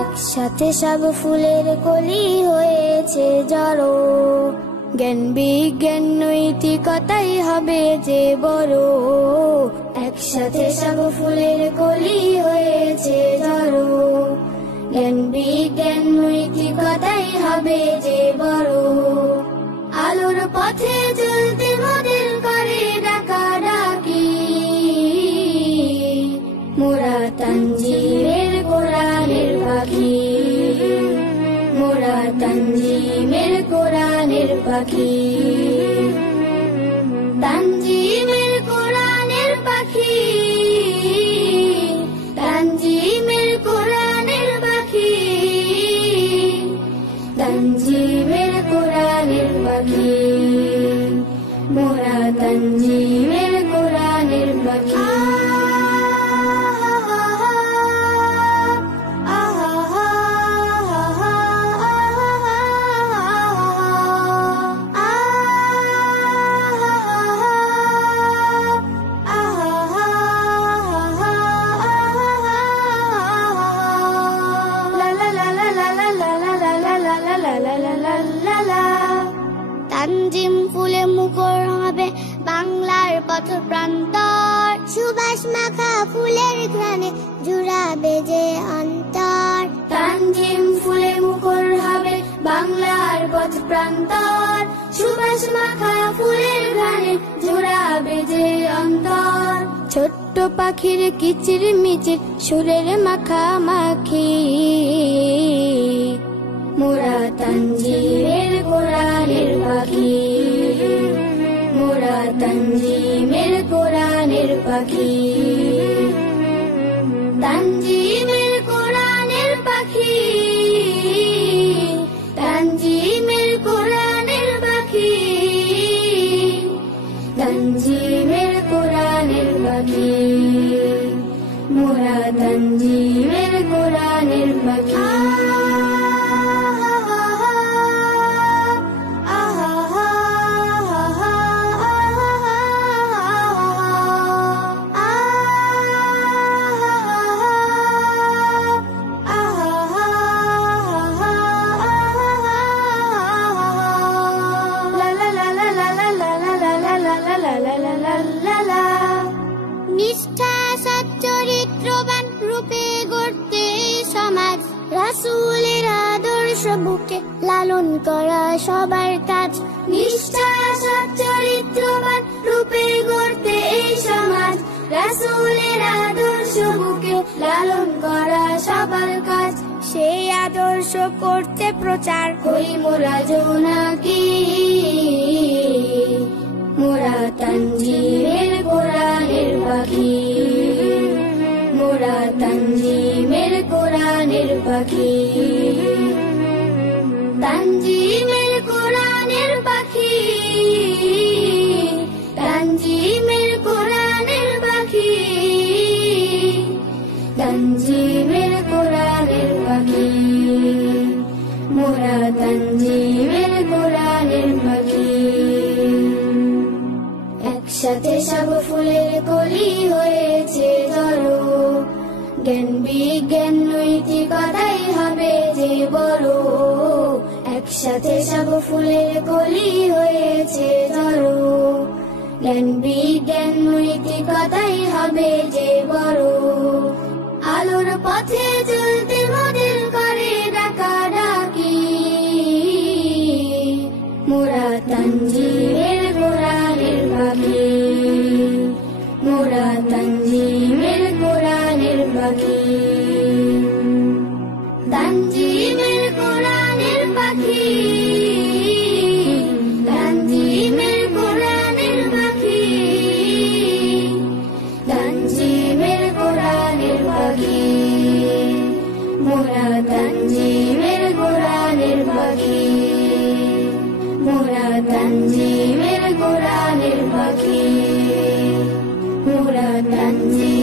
একসাথে সব ফুলের কলি হয়েছে জড়ো, জ্ঞান বিজ্ঞান নৈতিকতাই হবে যে বড়। একসাথে সব ফুলের কলি হয়েছে জড়ো, জ্ঞান বিজ্ঞান নৈতিকতাই হবে যে বড়। আলোর পথে চলতে মোদের করে ডাকাডাকি, মোরা তানজিমের কোরআনের পাখি, মোরা তানজিমের কোরআনের পাখি। তানজিমের কোরআনের পাখি, তানজিমের কোরআনের পাখি, তানজিমের কোরআনের পাখি, মোরা তানজিমের কোরআনের পাখি। তানজিম ফুলে মুখর হবে বাংলার পথ প্রান্তর, সুবাস মাখা ফুলের ঘ্রাণে জুড়াবে যে অন্তর। তানজিম ফুলে মুখর হবে বাংলার পথ প্রান্তর, সুবাস মাখা ফুলের ঘ্রাণে জুড়াবে যে অন্তর। ছোট্ট পাখির কিচির মিচির সুরের মাখামাখি, মোরা তানজিমের কোরআনের পাখি, মোরা তানজিমের কোরআনের পাখি। তানজিমের কোরআনের পাখি, তানজিমের কোরআনের পাখি, তানজিমের কোরআনের পাখি, মোরা তানজিমের কোরআনের পাখি। নিষ্ঠা সচ্চরিত্রবান রূপে গড়তে সমাজ, রাসূলের আদর্শ বুকে লালন করা সবার কাজ। নিষ্ঠা সচ্চরিত্রবান রূপে গড়তে সমাজ, রাসূলের আদর্শ বুকে লালন করা সবার কাজ। সেই আদর্শ করতে প্রচার হই মোরা জোনাকি, মোরা তানজিমের কোরআনের পাখি, মোরা তানজিমের কোরআনের পাখি। তানজিমের কোরআনের পাখি, তানজিমের কোরআনের পাখি, তানজিমের কোরআনের পাখি, মোরা তানজিমের কোরআনের পাখি। একসাথে সব ফুলের কলি হয়েছে জড়ো, জ্ঞান বিজ্ঞান নৈতিকতাই হবে যে বড়। একসাথে সব ফুলের কলি হয়েছে জড়ো, জ্ঞান বিজ্ঞান নৈতিকতাই হবে যে বড়। আলোর পথে চলতে মোদের করে ডাকাডাকি, মোরা তানজিমের কোরআনের পাখি, মোরা তানজিমের কোরআনের পাখি। তানজিমের কোরআনের পাখি, তানজিমের কোরআনের পাখি, তানজিমের কোরআনের পাখি, মোরা তানজিমের কোরআনের পাখি, মোরা তানজিমের কোরআনের পাখি, মোরা মোরা তানজিমের